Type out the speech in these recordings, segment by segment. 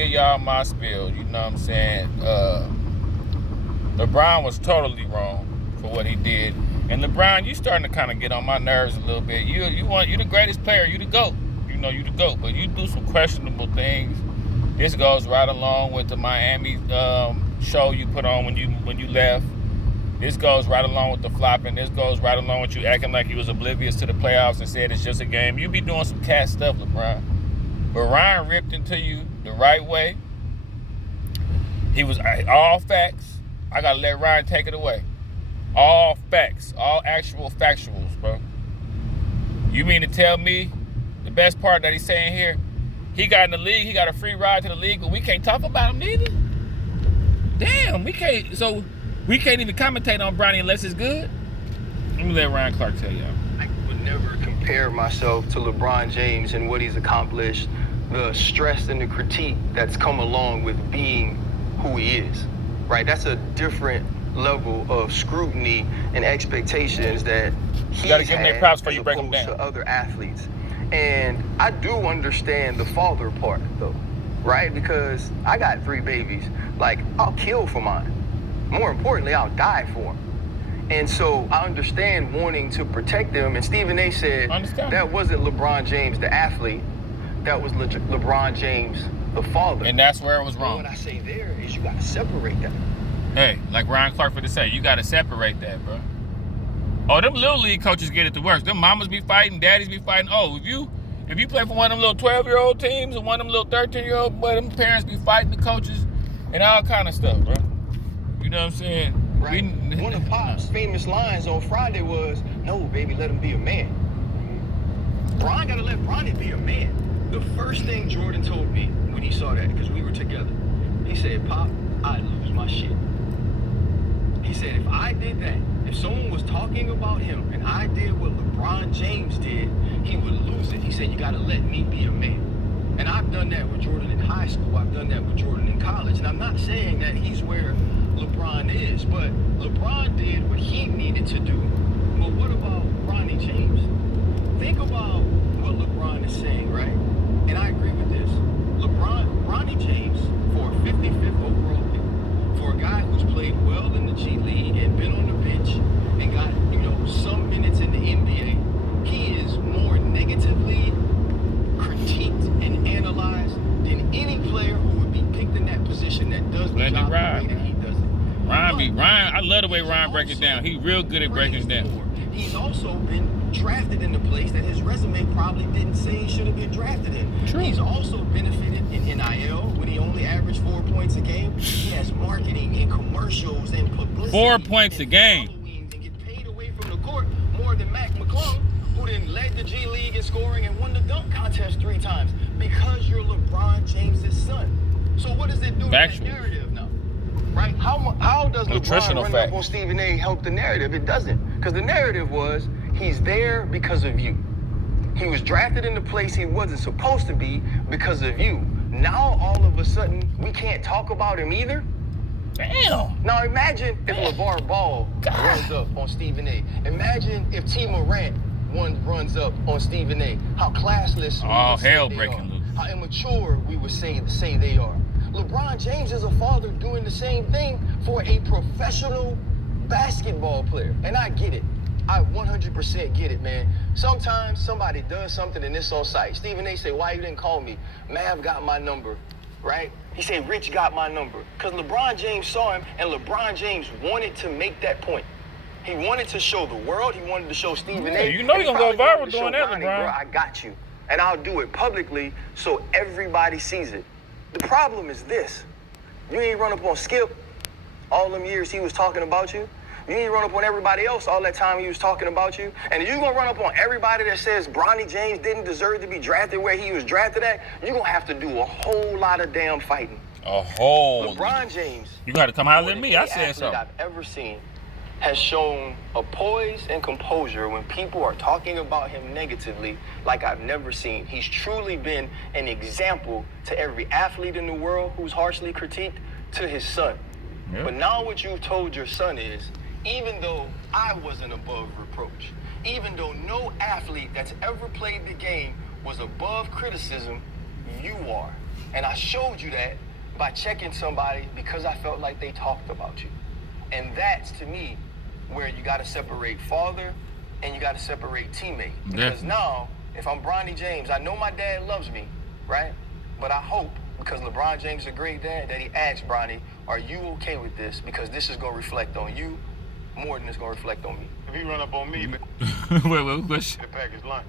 give y'all my spiel. You know what I'm saying? LeBron was totally wrong for what he did. And LeBron, you starting to kind of get on my nerves a little bit. You the greatest player. You the GOAT. You know you the GOAT. But you do some questionable things. This goes right along with the Miami show you put on when you left. This goes right along with the flopping. This goes right along with you acting like you was oblivious to the playoffs and said it's just a game. You be doing some cat stuff, LeBron. But Ryan ripped into you the right way. He was all facts. I got to let Ryan take it away. All facts. All actual factuals, bro. You mean to tell me the best part that he's saying here, he got in the league, he got a free ride to the league, but we can't talk about him neither? Damn, we can't. So we can't even commentate on Bronny unless it's good? Let me let Ryan Clark tell y'all. I would never compare myself to LeBron James and what he's accomplished, the stress and the critique that's come along with being who he is, right? That's a different level of scrutiny and expectations that he's got to give him their props before you break them down. To other athletes. And I do understand the father part, though, right? Because I got 3 babies. Like, I'll kill for mine. More importantly, I'll die for them. And so I understand wanting to protect them. And Stephen A. said that wasn't LeBron James, the athlete. That was LeBron James, the father. And that's where it was wrong. What I say there is you got to separate that. Hey, like Ryan Clark for to say, you got to separate that, bro. Oh, them little league coaches get it the worst. Them mamas be fighting, daddies be fighting. Oh, if you play for one of them little 12-year-old teams or one of them little 13-year-old, boy, them parents be fighting the coaches and all kind of stuff, bro. You know what I'm saying? Right. One of Pop's famous lines on Friday was, "No, baby, let him be a man." Bron got to let Bronny be a man. The first thing Jordan told me when he saw that, because we were together, he said, "Pop, I'd lose my shit." He said, if I did that, if someone was talking about him and I did what LeBron James did, he would lose it. He said, you got to let me be a man. And I've done that with Jordan in high school. I've done that with Jordan in college. And I'm not saying that he's where LeBron is, but LeBron did what he needed to do. But what about Bronny James? Think about what LeBron is saying, right? And I agree with this. Bronny James, for a 55th overall pick, for a guy who's played well in the G League and been on the bench and got, some minutes in the NBA, he is more negatively critiqued and analyzed than any player who would be picked in that position that does the job the way that he does it. Ryan, I love the way Ryan breaks it down. He's real good at breaking it down. He's also been drafted in a place that his resume probably didn't say he should have been drafted in. True. He's also benefited in NIL when he only averaged 4 points a game. He has marketing and commercials and publicity. 4 points a game. And get paid away from the court more than Mac McClung, who then led the G League in scoring and won the dunk contest 3 times because you're LeBron James' son. So what does it do to that narrative now? Right? How does LeBron run up on Stephen A. help the narrative? It doesn't. Because the narrative was, he's there because of you. He was drafted in the place he wasn't supposed to be because of you. Now, all of a sudden, we can't talk about him either? Damn. Now, imagine if LeVar Ball runs up on Stephen A. Imagine if T. Morant runs up on Stephen A. How classless all hell breaking loose. How immature we would say they are. LeBron James is a father doing the same thing for a professional basketball player. And I get it. I 100% get it, man. Sometimes somebody does something and it's on site. Stephen A. say, why you didn't call me? Mav got my number, right? He said, Rich got my number. Because LeBron James saw him, and LeBron James wanted to make that point. He wanted to show the world. He wanted to show Stephen A. You know you're going to go viral doing that, LeBron. Bro, I got you. And I'll do it publicly so everybody sees it. The problem is this. You ain't run up on Skip all them years he was talking about you. You ain't run up on everybody else all that time he was talking about you. And if you're going to run up on everybody that says Bronny James didn't deserve to be drafted where he was drafted at, you're going to have to do a whole lot of damn fighting. LeBron James, you got to come holler at me. I said so. I've ever seen has shown a poise and composure when people are talking about him negatively like I've never seen. He's truly been an example to every athlete in the world who's harshly critiqued, to his son. Yep. But now what you've told your son is, even though I wasn't above reproach, even though no athlete that's ever played the game was above criticism, you are. And I showed you that by checking somebody because I felt like they talked about you. And that's, to me, where you got to separate father and you got to separate teammate. Because now, if I'm Bronny James, I know my dad loves me, right? But I hope, because LeBron James is a great dad, that he asks Bronny, are you okay with this? Because this is going to reflect on you more than it's going to reflect on me. If he run up on me, but Wait, question. to pack his lunch.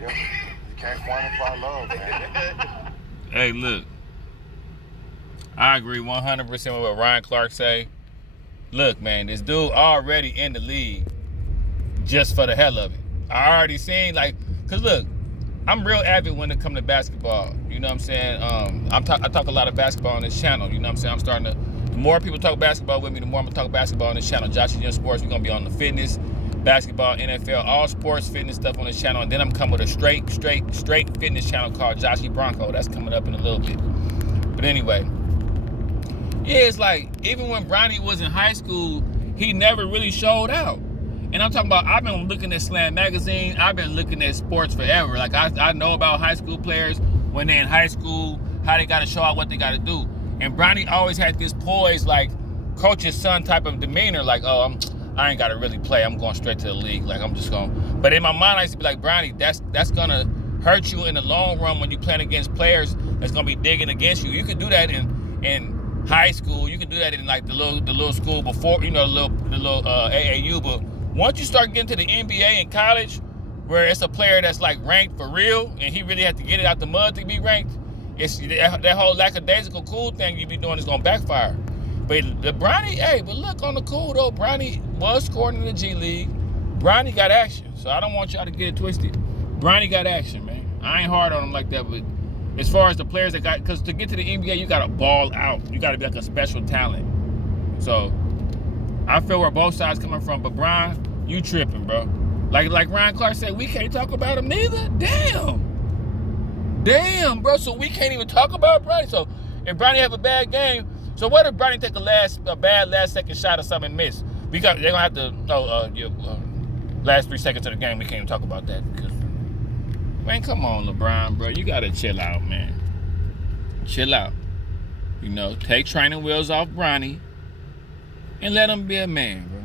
Yeah. You can't quantify love, man. Hey, look. I agree 100% with what Ryan Clark say. Look, man, this dude already in the league just for the hell of it. I already seen, like, because look, I'm real avid when it comes to basketball. You know what I'm saying? I talk a lot of basketball on this channel. You know what I'm saying? I'm starting to, the more people talk basketball with me, the more I'm going to talk basketball on this channel. Josh and Young Sports, we're going to be on the fitness, basketball, NFL, all sports, fitness stuff on this channel. And then I'm coming with a straight fitness channel called Joshy Bronco. That's coming up in a little bit. But anyway, yeah, it's like, even when Bronny was in high school, he never really showed out. And I'm talking about, I've been looking at Slam Magazine. I've been looking at sports forever. Like, I know about high school players when they're in high school, how they got to show out what they got to do. And Bronny always had this poise, like, coach's son type of demeanor. Like, oh, I ain't got to really play. I'm going straight to the league. Like, I'm just going. But in my mind, I used to be like, Bronny, that's going to hurt you in the long run when you're playing against players that's going to be digging against you. You can do that in high school. You can do that in, like, the little school before, you know, the little AAU. But once you start getting to the NBA and college, where it's a player that's like ranked for real, and he really has to get it out the mud to be ranked, it's that whole lackadaisical cool thing you be doing is gonna backfire. But the Bronny, hey, but look on the cool though, Bronny was scoring in the G League. Bronny got action, so I don't want y'all to get it twisted. Bronny got action, man. I ain't hard on him like that, but as far as the players that got, because to get to the NBA, you gotta ball out. You gotta be like a special talent. So I feel where both sides coming from, but Brian, you tripping, bro. Like Ryan Clark said, we can't talk about him neither. Damn, bro. So we can't even talk about Bronny. So if Bronny have a bad game, so what if Bronny take a bad last second shot or something and miss? They're gonna have to last 3 seconds of the game. We can't even talk about that because, man, come on, LeBron, bro. You gotta chill out, man. Chill out. You know, take training wheels off Bronny and let him be a man, bro.